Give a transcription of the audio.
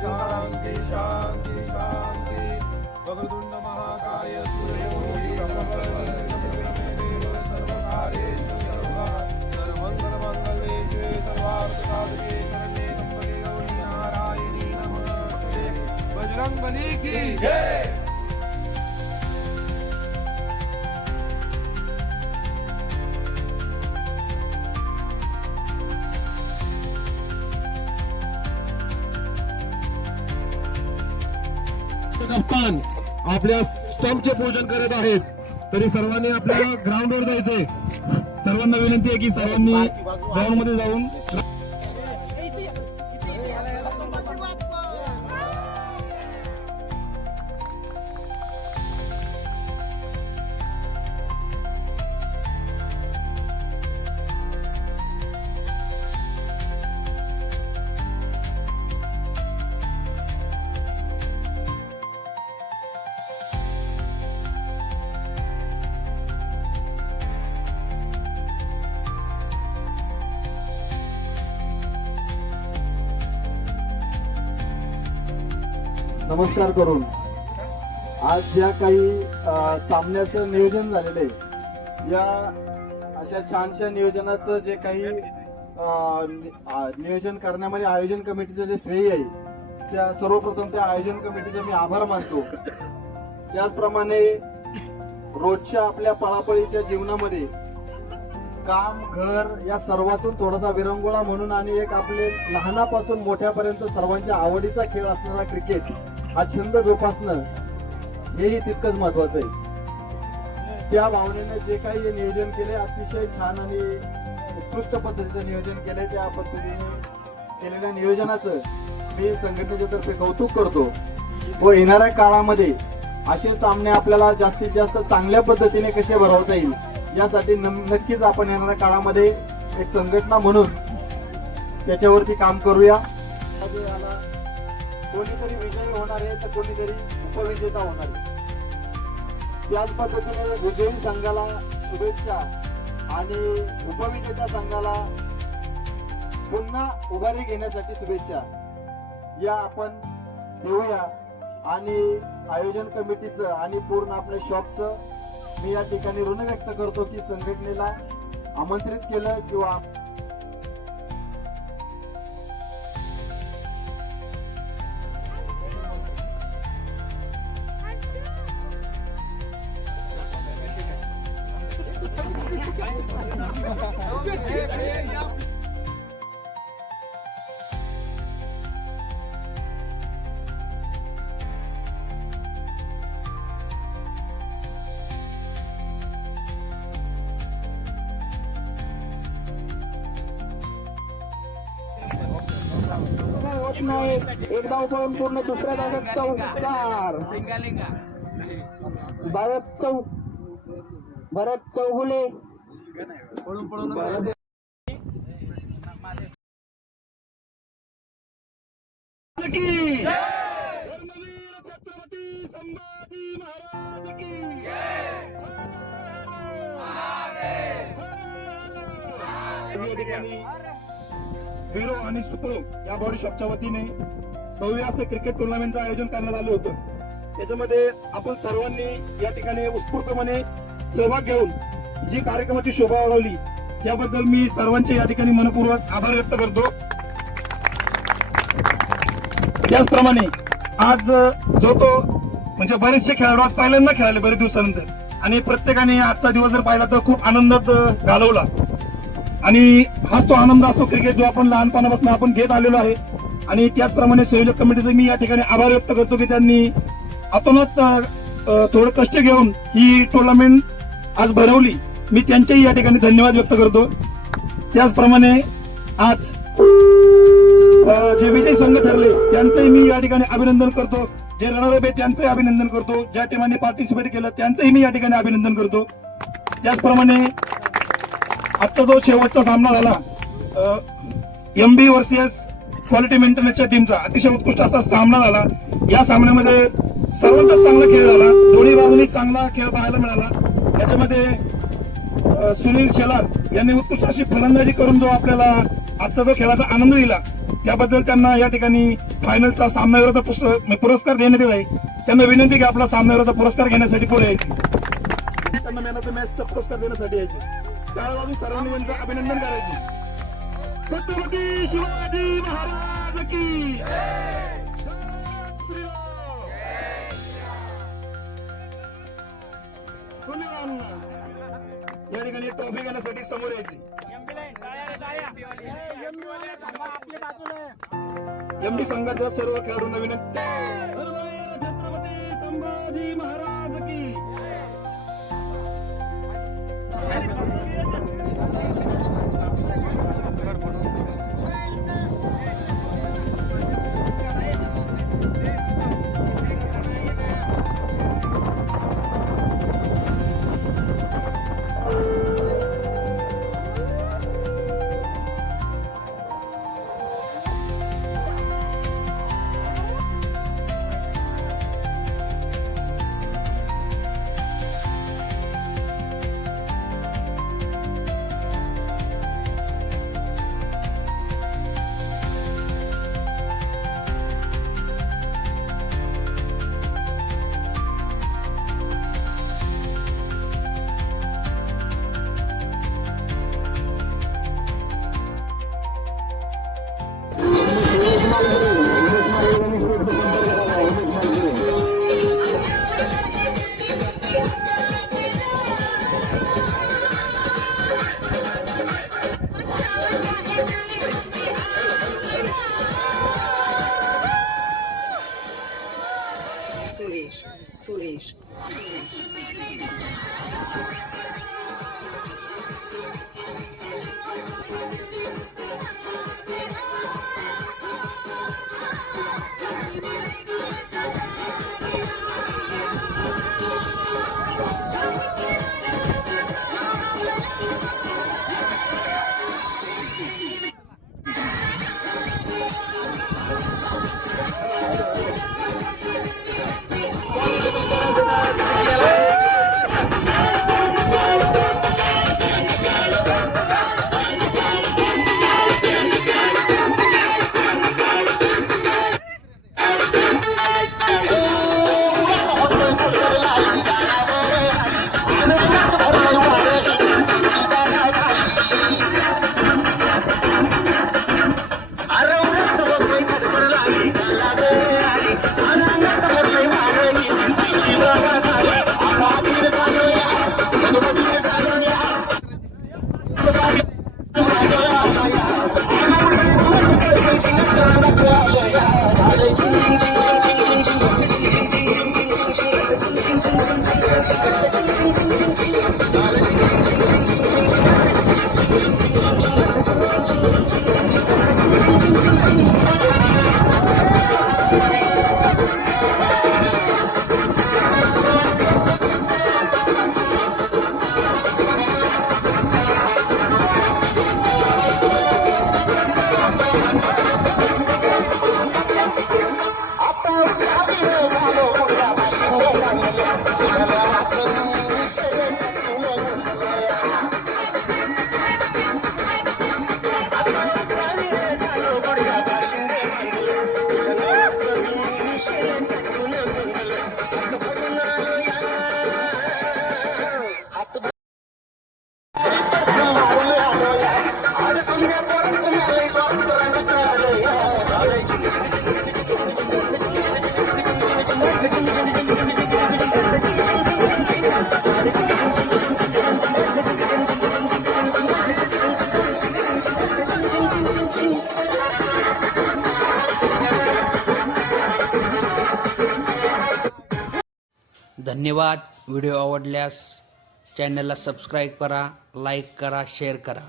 शांति शांति शांति। वक्रतुंड महाकाय सूर्यकोटि समप्रभ सर्वकार्येषु सर्वदा सर्वमंगलमंगले शिवे सर्वार्थसाधके शरण्ये त्र्यंबके गौरी नारायणी नमस्ते। बजरंगबली की जय। आपल्या स्टंपचे पूजन करत आहेत, तरी सर्वांनी आपल्याला ग्राउंडवर जायचंय। सर्वांना विनंती आहे की सर्वांनी ग्राउंड मध्ये जाऊन नमस्कार करून आज ज्या काही सामन्याचं नियोजन झालेलं आहे, या अशा छानशा नियोजनाचं जे काही नियोजन करण्यामध्ये आयोजन कमिटीचं जे श्रेय आहे, त्या सर्वप्रथम त्या आयोजन कमिटीचे मी आभार मानतो। त्याचप्रमाणे रोजच्या आपल्या पळापळीच्या जीवनामध्ये काम घर या सर्वातून थोडासा विरंगुळा म्हणून आणि एक आपले लहानापासून मोठ्यापर्यंत सर्वांच्या आवडीचा खेळ असणारा क्रिकेट हा छंद जोपासणं हेही तितकंच महत्वाचं आहे। त्या भावनेने जे काही नियोजन केले अतिशय छान आणि उत्कृष्ट पद्धतीचं नियोजन केलंय, त्या पद्धतीने केलेल्या नियोजनाचं मी संघटनेच्या तर्फे कौतुक करतो व येणाऱ्या काळामध्ये असे सामने आपल्याला जास्तीत जास्त चांगल्या पद्धतीने कसे भरवता येईल यासाठी नक्कीच आपण येणाऱ्या काळामध्ये एक संघटना म्हणून त्याच्यावरती काम करूया। कोणीतरी विजयी होणार आहे तर कोणीतरी उपविजेता होणार आहे। त्याच पद्धतीने विजयी संघाला शुभेच्छा आणि उपविजेता संघाला पुन्हा उभारी घेण्यासाठी शुभेच्छा या आपण देऊया। आणि आयोजन कमिटीचं आणि पूर्ण आपल्या शॉपचं मी या ठिकाणी ऋण व्यक्त करतो की संघटनेला आमंत्रित केलं किंवा नाही एकदा उभं पूर्ण दुसऱ्या धावात चौकार भरत चौगुले वीरो आणि सुप्रो या बॉडी शॉपच्या वतीने भव्य असे क्रिकेट टुर्नामेंटचं आयोजन करण्यात आलं होतं। त्याच्यामध्ये आपण सर्वांनी या ठिकाणी उत्स्फूर्तपणे सहभाग घेऊन जी कार्यक्रमाची शोभा वाढवली याबद्दल मी सर्वांचे या ठिकाणी मनपूर्वक आभार व्यक्त करतो। त्याचप्रमाणे आज जो तो म्हणजे बरेचसे खेळाडू आज पहिल्यांदा खेळाले बरेच दिवसानंतर, आणि प्रत्येकाने आजचा दिवस जर पाहिला तर खूप आनंदात घालवला आणि हाच तो आनंद असतो क्रिकेट जो आपण लहानपणापासून आपण घेत आलेलो आहे। आणि त्याचप्रमाणे संयोजक कमिटीचे मी या ठिकाणी आभार व्यक्त करतो की त्यांनी अतोनात थोडं कष्ट घेऊन ही टुर्नामेंट आज भरवली। मी त्यांचेही या ठिकाणी धन्यवाद व्यक्त करतो। त्याचप्रमाणे आज जे विजयी संघ ठरले त्यांचंही मी या ठिकाणी अभिनंदन करतो, जे रनरअप आहे त्यांचंही अभिनंदन करतो, ज्या टीमांनी पार्टिसिपेट केलं त्यांचंही मी या ठिकाणी अभिनंदन करतो। त्याचप्रमाणे आजचा जो शेवटचा सामना झाला MB वर्सेस क्वालिटी मेंटेनन्सच्या टीमचा अतिशय उत्कृष्ट असा सामना झाला। या सामन्यामध्ये सर्वांचाच चांगला खेळ झाला, दोन्ही बाजूनी चांगला खेळ पाहायला मिळाला। याच्यामध्ये सुनील शेलार यांनी उत्कृष्ट अशी फलंदाजी करून जो आपल्याला आजचा जो खेळाचा आनंद दिला त्याबद्दल त्यांना या ठिकाणी फायनलचा सामनावीराचा पुरस्कार देण्यात येत आहे. त्यांना विनंती की आपला सामनावीराचा पुरस्कार घेण्यासाठी पुढे यायचे, त्यांना मॅन ऑफ द मॅचचा पुरस्कार देण्यासाठी यायचे. त्यावेळेला सर्वांनी यांचं अभिनंदन करायचे. छत्रपती शिवाजी महाराज की जय श्रीराम. सुनील या ठिकाणी ट्रॉफी घेण्यासाठी समोर यायची. एमडी संघाच्या सर्व खेळाडूंना विनंती, छत्रपती संभाजी महाराज की. सुरेश धन्यवाद. व्हिडिओ आवडल्यास चॅनलला सबस्क्राईब करा, लाईक करा, शेअर करा.